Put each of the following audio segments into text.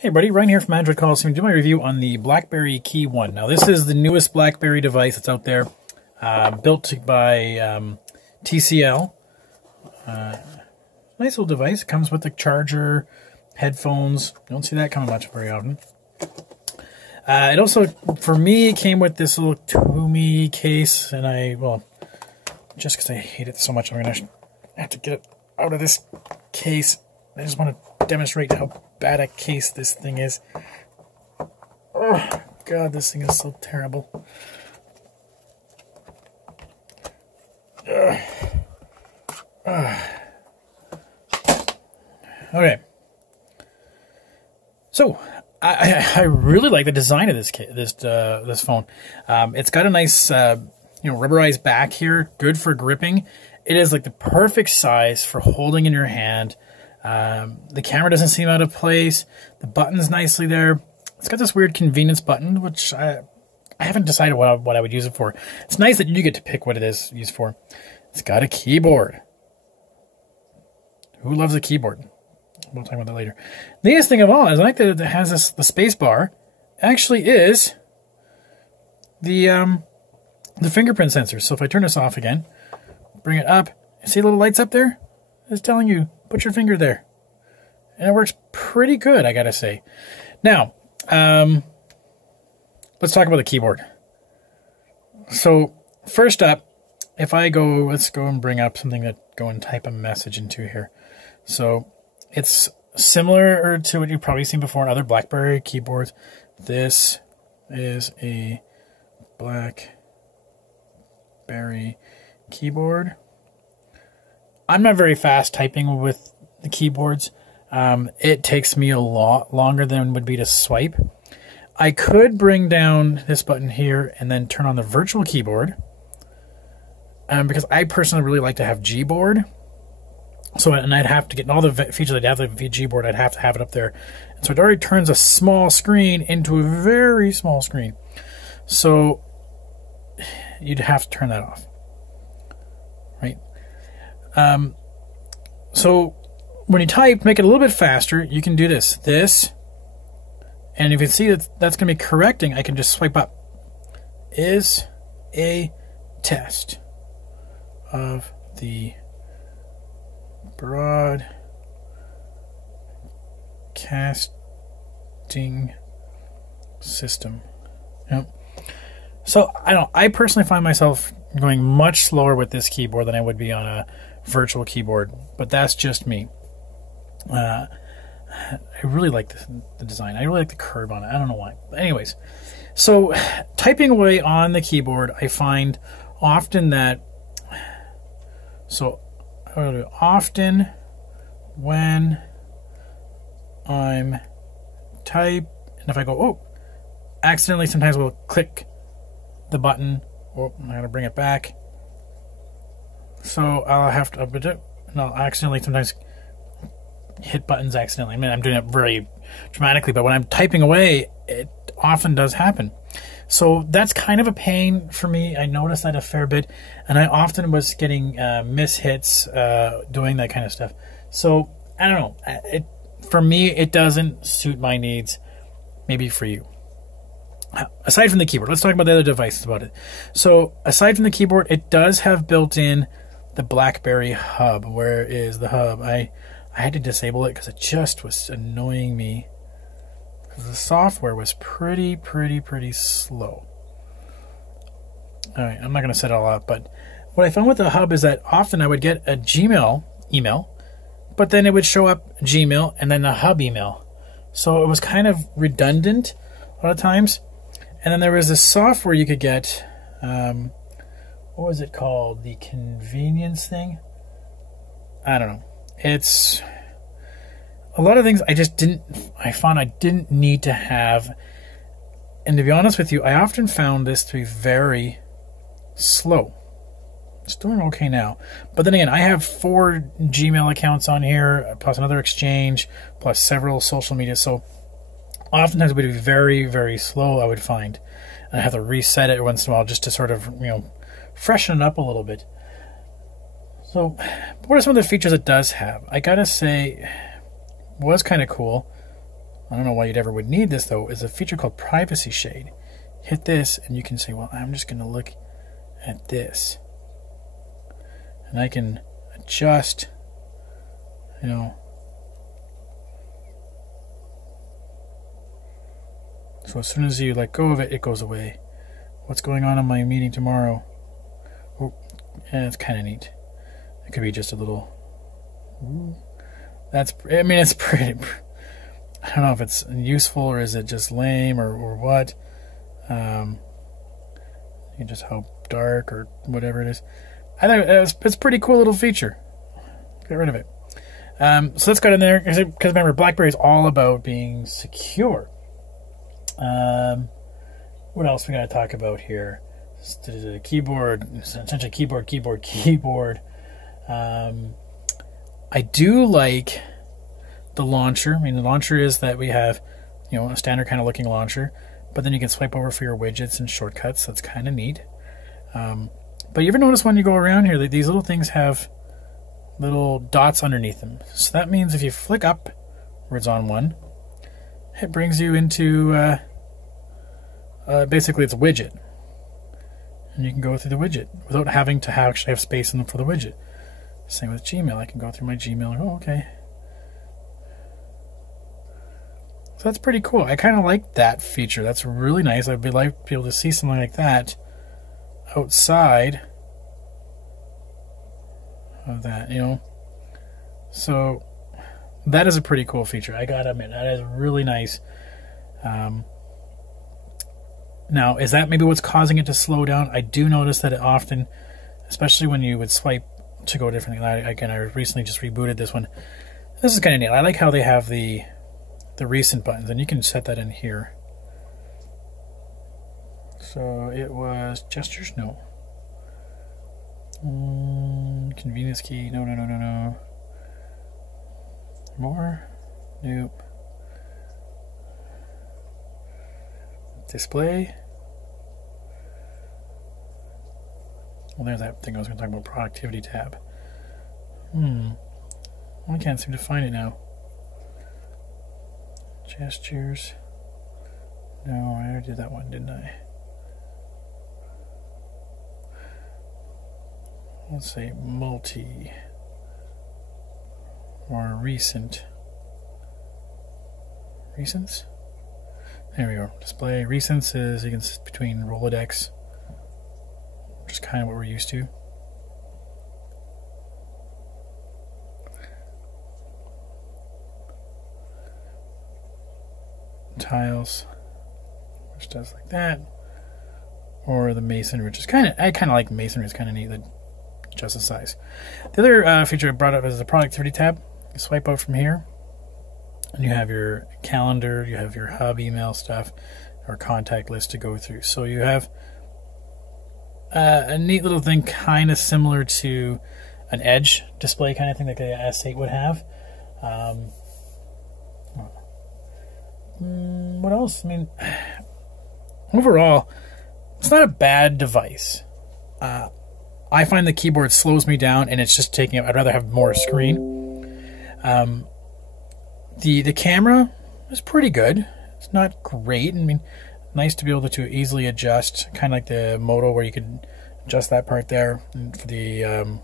Hey buddy, Ryan here from Android Calls. I'm going to do my review on the Blackberry KEYone. Now this is the newest BlackBerry device that's out there, built by TCL. Nice little device. It comes with a charger, headphones. Don't see that coming much very often. It also, for me, it came with this little Toomey case, and well, just because I hate it so much, I'm going to have to get it out of this case. I just want to demonstrate how bad a case this thing is. Oh, God, this thing is so terrible. Okay. So, I really like the design of this phone. It's got a nice rubberized back here, good for gripping. It is like the perfect size for holding in your hand. The camera doesn't seem out of place. The button's nicely there. It's got this weird convenience button, which I haven't decided what I would use it for. It's nice that you get to pick what it is used for. It's got a keyboard. Who loves a keyboard? We'll talk about that later. The neatest thing of all is I like that it has the space bar. Actually is the fingerprint sensor. So if I turn this off again, bring it up, see little lights up there? It's telling you, put your finger there. And it works pretty good, I gotta say. Now, let's talk about the keyboard. So, first up, if I go, let's go and bring up something that go and type a message into here. So, it's similar to what you've probably seen before in other BlackBerry keyboards. This is a BlackBerry keyboard. I'm not very fast typing with the keyboards. It takes me a lot longer than it would be to swipe. I could bring down this button here and then turn on the virtual keyboard. Because I personally really like to have Gboard. So, and I'd have to get all the features I'd have the Gboard, I'd have to have it up there. And so it already turns a small screen into a very small screen. So you'd have to turn that off. Right? So when you type, make it a little bit faster. You can do this, and if you see that that's going to be correcting, I can just swipe up. Is a test of the broadcasting system. Yep. So I personally find myself going much slower with this keyboard than I would be on a virtual keyboard, but that's just me. I really like the design. I really like the curve on it. I don't know why. But anyways, so typing away on the keyboard, I find often that, so often when I'm type, and if I go, oh, accidentally sometimes we'll click the button. Oh, I'm going to bring it back. So I'll have to, and I'll accidentally sometimes hit buttons accidentally. I mean, I'm doing it very dramatically, but when I'm typing away, it often does happen. So that's kind of a pain for me. I noticed that a fair bit, and I often was getting mishits doing that kind of stuff. So I don't know. For me, it doesn't suit my needs. Maybe for you. Aside from the keyboard, let's talk about the other devices about it. So aside from the keyboard, it does have built-in the Blackberry Hub. Where is the hub? I had to disable it because it just was annoying me. Because the software was pretty slow. Alright, I'm not going to set it all up, but what I found with the hub is that often I would get a Gmail email, but then it would show up Gmail and then the hub email. So it was kind of redundant a lot of times. And then there was this software you could get, what was it called? The convenience thing? I don't know. It's a lot of things I found I didn't need to have. And to be honest with you, I often found this to be very slow. It's doing okay now. But then again, I have 4 Gmail accounts on here, plus another Exchange, plus several social media. So oftentimes it would be very slow, I would find. And I have to reset it once in a while just to sort of, freshen it up a little bit. So, what are some of the features it does have? I gotta say, was kind of cool. I don't know why you'd ever would need this though, is a feature called Privacy Shade. Hit this and you can say, well, I'm just going to look at this. And I can adjust, you know. So as soon as you let go of it, it goes away. What's going on in my meeting tomorrow? Oh, yeah, it's kind of neat. It could be just a little... Ooh, that's... I mean, it's pretty... I don't know if it's useful or is it just lame or what. You can just help dark or whatever it is. I think it's a pretty cool little feature. Get rid of it. So let's go in there, because remember, BlackBerry is all about being secure. What else we got to talk about here? Keyboard, essentially keyboard. I do like the launcher. I mean, the launcher is that we have, you know, a standard kind of looking launcher, but then you can swipe over for your widgets and shortcuts. That's kind of neat. But you ever notice when you go around here that these little things have little dots underneath them? So that means if you flick upwards on one, it brings you into basically it's a widget, and you can go through the widget without having to actually have space in them for the widget. Same with Gmail. I can go through my Gmail and, oh, okay. So that's pretty cool. I kind of like that feature. That's really nice. I'd like to be able to see something like that outside of that, you know. So that is a pretty cool feature. I gotta admit, that is really nice. Now, is that maybe what's causing it to slow down? I do notice that it often, especially when you would swipe to go differently. Again, I recently just rebooted this one. This is kind of neat. I like how they have the recent buttons, and you can set that in here. So it was gestures? No. Convenience key? No. More? Nope. Display? Well, there's that thing I was going to talk about, productivity tab. I can't seem to find it now. Gestures. No, I already did that one, didn't I? Let's say multi or recent. Recents? There we go. Display. Recents is, you can see between Rolodex, which is kind of what we're used to. Tiles, which does like that, or the masonry, which is I kind of like masonry. It's kind of neat that just the size. The other feature I brought up is the productivity tab. You swipe out from here, and you have your calendar, you have your hub email stuff, or contact list to go through. So you have a neat little thing, kind of similar to an Edge display kind of thing, like the S8 would have. What else? I mean, overall, it's not a bad device. I find the keyboard slows me down, and it's just taking up. I'd rather have more screen. The camera is pretty good. It's not great. I mean, nice to be able to easily adjust, kind of like the Moto, where you can adjust that part there for the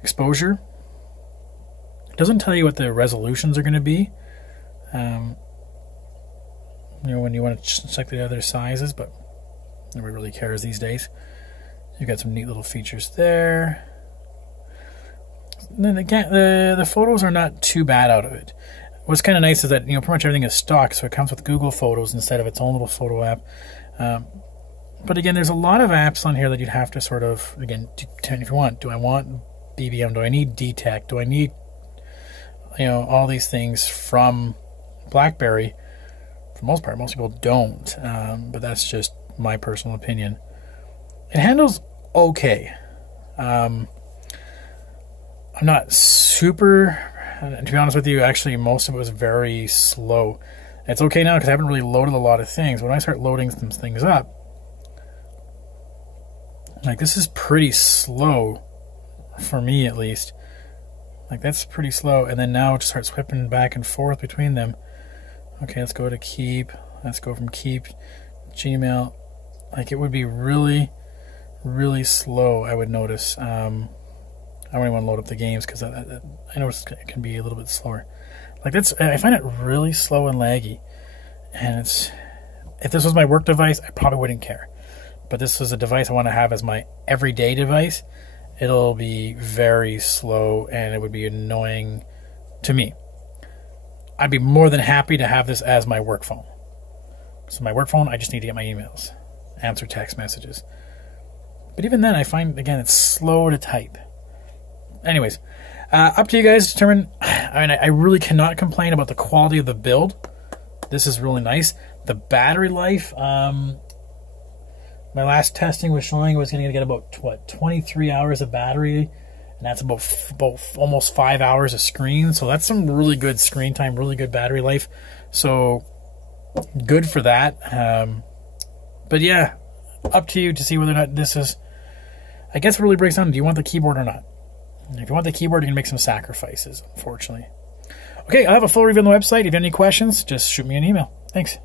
exposure. It doesn't tell you what the resolutions are going to be. You know, when you want to check the other sizes, but nobody really cares these days. You've got some neat little features there. And then again, the photos are not too bad out of it. What's kind of nice is that, you know, pretty much everything is stock, so it comes with Google Photos instead of its own little photo app. But again, there's a lot of apps on here that you'd have to sort of, again, if you want, do I want BBM? Do I need DTEC? Do I need, you know, all these things from BlackBerry? For the most part, most people don't, but that's just my personal opinion. It handles okay. I'm not super, to be honest with you, actually most of it was very slow. It's okay now because I haven't really loaded a lot of things. When I start loading some things up, like this is pretty slow, for me at least. Like that's pretty slow, and then now it just starts whipping back and forth between them. Okay, let's go to keep. Let's go from keep, Gmail. Like, it would be really, really slow, I would notice. I don't even want to load up the games because I notice it can be a little bit slower. Like, I find it really slow and laggy. And if this was my work device, I probably wouldn't care. But this is a device I want to have as my everyday device. It'll be very slow and it would be annoying to me. I'd be more than happy to have this as my work phone. So my work phone, I just need to get my emails, answer text messages. But even then, I find, again, it's slow to type. Anyways, up to you guys to determine. I mean, I really cannot complain about the quality of the build. This is really nice. The battery life, my last testing was showing it was going to get about, 23 hours of battery. And that's about almost 5 hours of screen. So that's some really good screen time, really good battery life. So good for that. But yeah, up to you to see whether or not this is, I guess it really breaks down, do you want the keyboard or not? If you want the keyboard, you're going to make some sacrifices, unfortunately. Okay, I'll have a full review on the website. If you have any questions, just shoot me an email. Thanks.